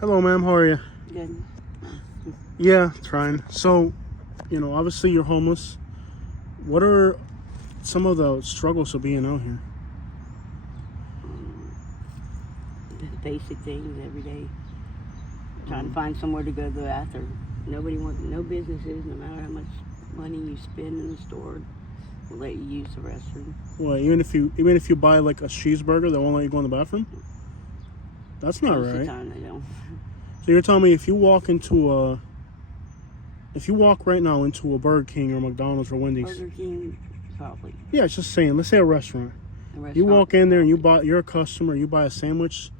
Hello, ma'am. How are you? Good. Yeah, trying. So, obviously you're homeless. What are some of the struggles of being out here? The basic things every day. Trying to find somewhere to go to the bathroom. No businesses, no matter how much money you spend in the store, will let you use the restroom. What, even if you buy like a cheeseburger, they won't let you go in the bathroom? That's not Most of the right. time they don't. So you're telling me if you walk right now into a Burger King or McDonald's or Wendy's, Burger King, probably. yeah, it's just saying. Let's say a restaurant. You walk in there and you're a customer. You buy a sandwich,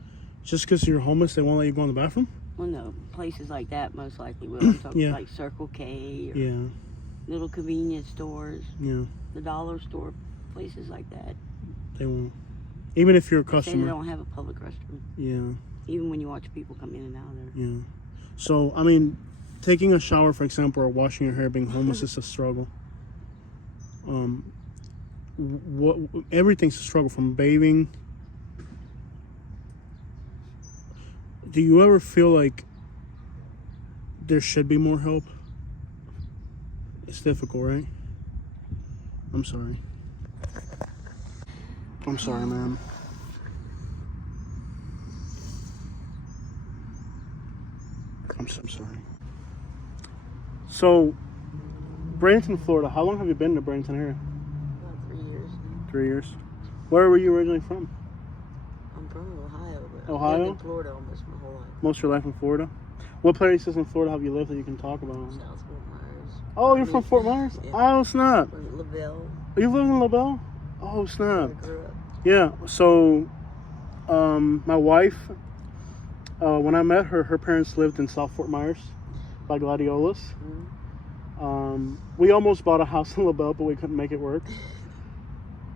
just because you're homeless, they won't let you go in the bathroom. Well, no, places like that most likely will. I'm talking Yeah. like Circle K or Yeah. little convenience stores, Yeah. the dollar store, places like that. They won't. Even if you're a They say they customer. don't have a public restroom. Yeah. Even when you watch people come in and out of there. Yeah. So, taking a shower, for example, or washing your hair, being homeless is a struggle. Everything's a struggle, from bathing. Do you ever feel like there should be more help? It's difficult, right? I'm sorry. I'm sorry, ma'am. I'm so sorry. So, Bradenton, Florida. How long have you been in the Bradenton area? About 3 years. 3 years. Where were you originally from? I'm from Ohio, but Ohio? I've lived in Florida almost my whole life. Most of your life in Florida? What places in Florida have you lived that you can talk about? South Fort Myers. Oh, you're from Fort Myers? Yeah. Oh, snap. LaBelle. You live in LaBelle? Oh, snap. I grew up. Yeah, so my wife, when I met her, her parents lived in South Fort Myers by Gladiolas. Mm-hmm. We almost bought a house in LaBelle, but we couldn't make it work.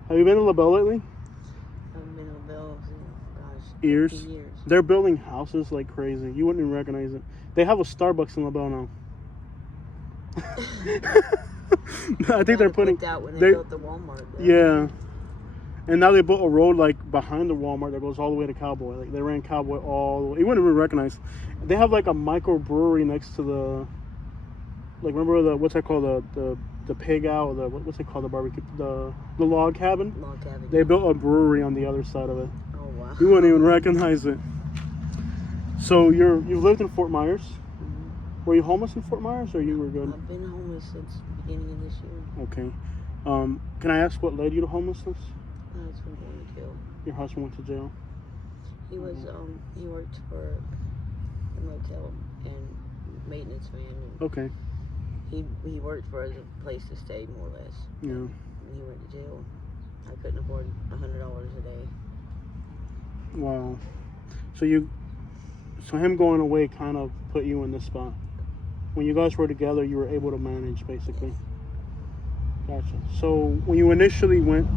Have you been to LaBelle lately? I've been in LaBelle for, Years. 15 years. They're building houses like crazy. You wouldn't even recognize it. They have a Starbucks in LaBelle now. I think they're putting out when they built the Walmart there. Yeah. And now they built a road like behind the Walmart that goes all the way to Cowboy. Like they ran Cowboy all the way. You wouldn't even recognize. They have like a microbrewery next to the, like, remember what's that called, the pig out, or what's it called, the barbecue, the log cabin? Log cabin. They built a brewery on the other side of it. Oh wow. You wouldn't even recognize it. So you've lived in Fort Myers. Mm-hmm. Were you homeless in Fort Myers, or you were good? I've been homeless since the beginning of this year. Okay. Can I ask what led you to homelessness? My husband going to jail. Your husband went to jail. He was he worked for a motel and maintenance man. And Okay. he worked for us a place to stay, more or less. Yeah. And he went to jail. I couldn't afford $100 a day. Wow. So him going away kind of put you in this spot. When you guys were together, you were able to manage, basically. Gotcha. So when you initially went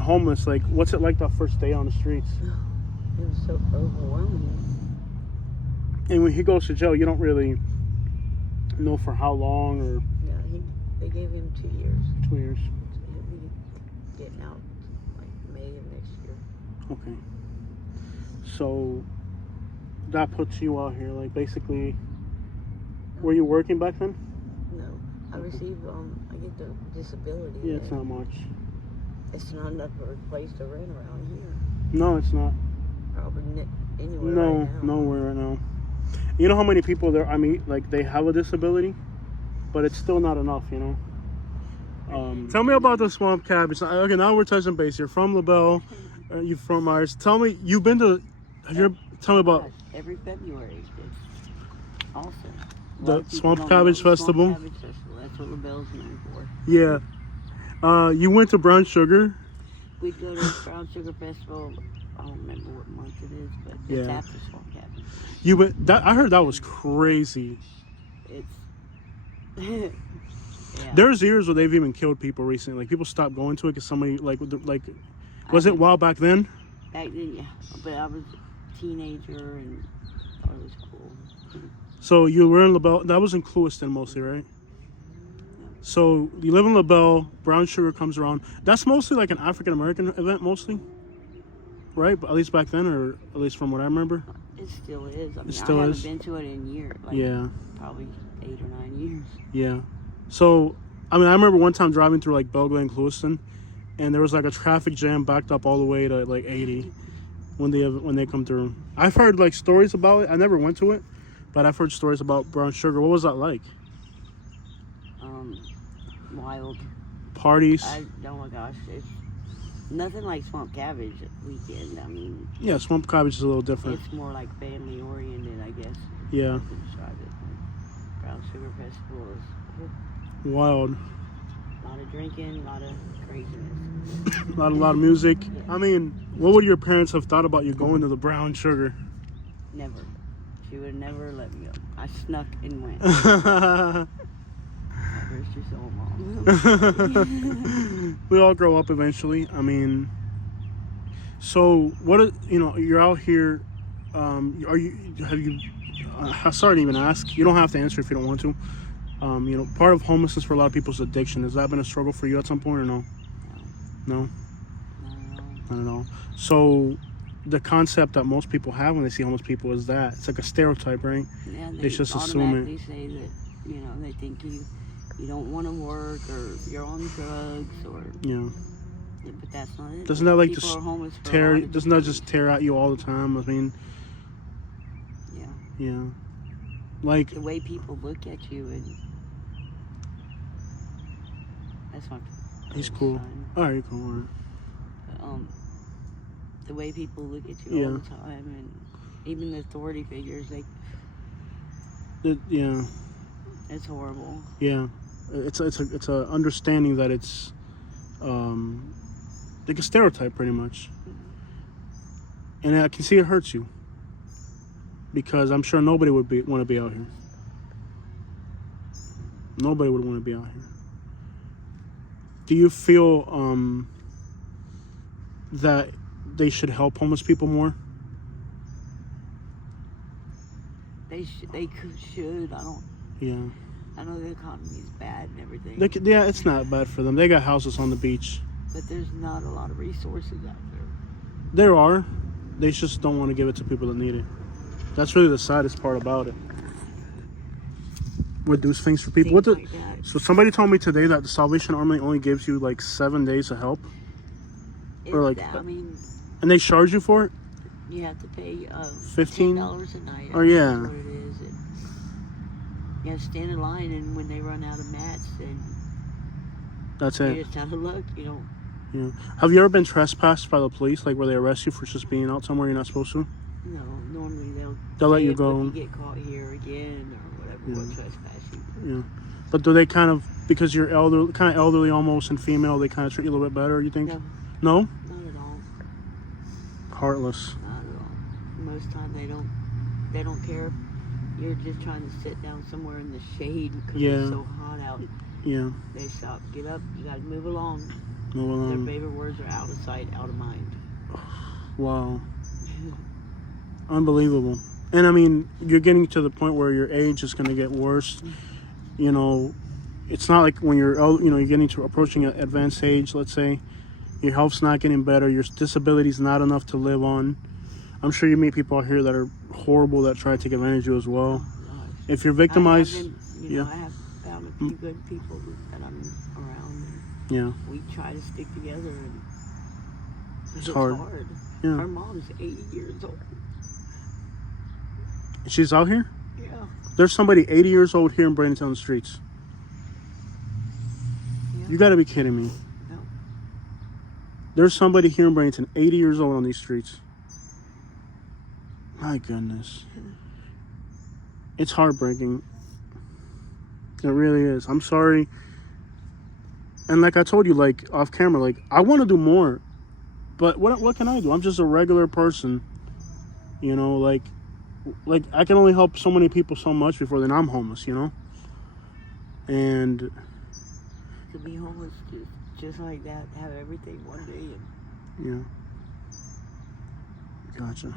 homeless, like, what's it like that first day on the streets? It was so overwhelming. And when he goes to jail, you don't really know for how long, or Yeah, they gave him 2 years. 2 years. He'll be getting out like May of next year. Okay. So that puts you out here, like, basically. Were you working back then? No, I receive I get the disability. Yeah, it's not much. It's not enough for a place to rent around here. No, it's not. Probably anywhere No, right now. nowhere right now. You know how many people there, like, they have a disability, but it's still not enough, you know? Tell me about the swamp cabbage. Okay, now we're touching base. You're from LaBelle, you're from Myers. Tell me, tell me about every February. It's awesome. the Swamp Cabbage Festival. Swamp Cabbage Festival. That's what LaBelle's known for. Yeah. You went to Brown Sugar. We go to the Brown Sugar Festival. I don't remember what month it is, but it's Yeah. after Swamp Cabbage. You went. I heard that was crazy. It's yeah. There's years where they've even killed people recently. Like, people stopped going to it because somebody was it wild back then? Back then, yeah. But I was a teenager and thought it was cool. So you were in LaBelle. That was in Clewiston mostly, right? So you live in LaBelle. Brown Sugar comes around. That's mostly like an African American event, mostly. right? But at least back then, or at least from what I remember. It still is. I mean, still I haven't is? been to it in years. Like, Yeah. probably 8 or 9 years. Yeah. So, I mean, I remember one time driving through like Belgrade and Clewiston, and there was like a traffic jam backed up all the way to like 80 when they come through. I've heard like stories about it. I never went to it, but I've heard stories about brown sugar. What was that like? Wild. Parties? Oh my gosh, it's nothing like swamp cabbage weekend. I mean, Yeah, swamp cabbage is a little different. it's more like family oriented, I guess. Yeah. I can describe it. Brown sugar festival is Wild. a lot of drinking, a lot of craziness. A lot of music. I mean, what would your parents have thought about you going to the brown sugar? Never. She would never let me go. I snuck and went. Rest your soul, Mom. We all grow up eventually. I mean, so you're out here. Sorry to even ask. You don't have to answer if you don't want to. Part of homelessness for a lot of people is addiction. Has that been a struggle for you at some point or no? No? Not at all. So the concept that most people have when they see homeless people is that it's like a stereotype, right? Yeah, they just assume it. They say that, they think you don't want to work, or you're on drugs, or but that's not it. Doesn't that like people are homeless for doesn't that just tear at you all the time? I mean, yeah, like the way people look at you, and that's my. He's cool. Son. All right, cool. All right. The way people look at you all the time, and even the authority figures, it's horrible. Yeah, it's a understanding that it's like a stereotype pretty much, and I can see it hurts you because I'm sure nobody would want to be out here. Nobody would want to be out here. Do you feel that they should help homeless people more? They should. I don't. Yeah. I know the economy is bad and everything. It's not bad for them. They got houses on the beach. But there's not a lot of resources out there. There are. They just don't want to give it to people that need it. That's really the saddest part about it. Reduce things for people. So somebody told me today that the Salvation Army only gives you like 7 days of help. And they charge you for it? You have to pay $15 a night. Oh yeah. That's what it is. You have to stand in line, and when they run out of mats, then that's you're it. just out of luck. You don't. Yeah. Have you ever been trespassed by the police, like where they arrest you for just being out somewhere you're not supposed to? No, normally they'll let you go. If you get caught here again or whatever, we'll trespass you. Yeah. But do they kind of, because you're elderly almost and female, they kind of treat you a little bit better, you think? No. No? Not at all. Heartless. Not at all. Most time they don't care. You're just trying to sit down somewhere in the shade because it's so hot out. Yeah. They shout, get up, you gotta move along. Move along. Their favorite words are out of sight, out of mind. Wow. Unbelievable. And I mean, you're getting to the point where your age is going to get worse. It's not like when you're approaching an advanced age, let's say, your health's not getting better, your disability's not enough to live on. I'm sure you meet people out here that are horrible that try to take advantage of you as well. If you're victimized, I have found a few good people that I'm around. Yeah. We try to stick together, and it's hard. Yeah. Our mom's 80 years old. She's out here? Yeah. There's somebody 80 years old here in Bradenton Streets. Yeah. You gotta be kidding me. No. There's somebody here in Bradenton 80 years old on these streets. My goodness. It's heartbreaking. It really is. I'm sorry. And like I told you, like off camera, like I want to do more. But what can I do? I'm just a regular person. Like I can only help so many people so much before then I'm homeless, And to be homeless just like that, have everything one day. Yeah. Gotcha.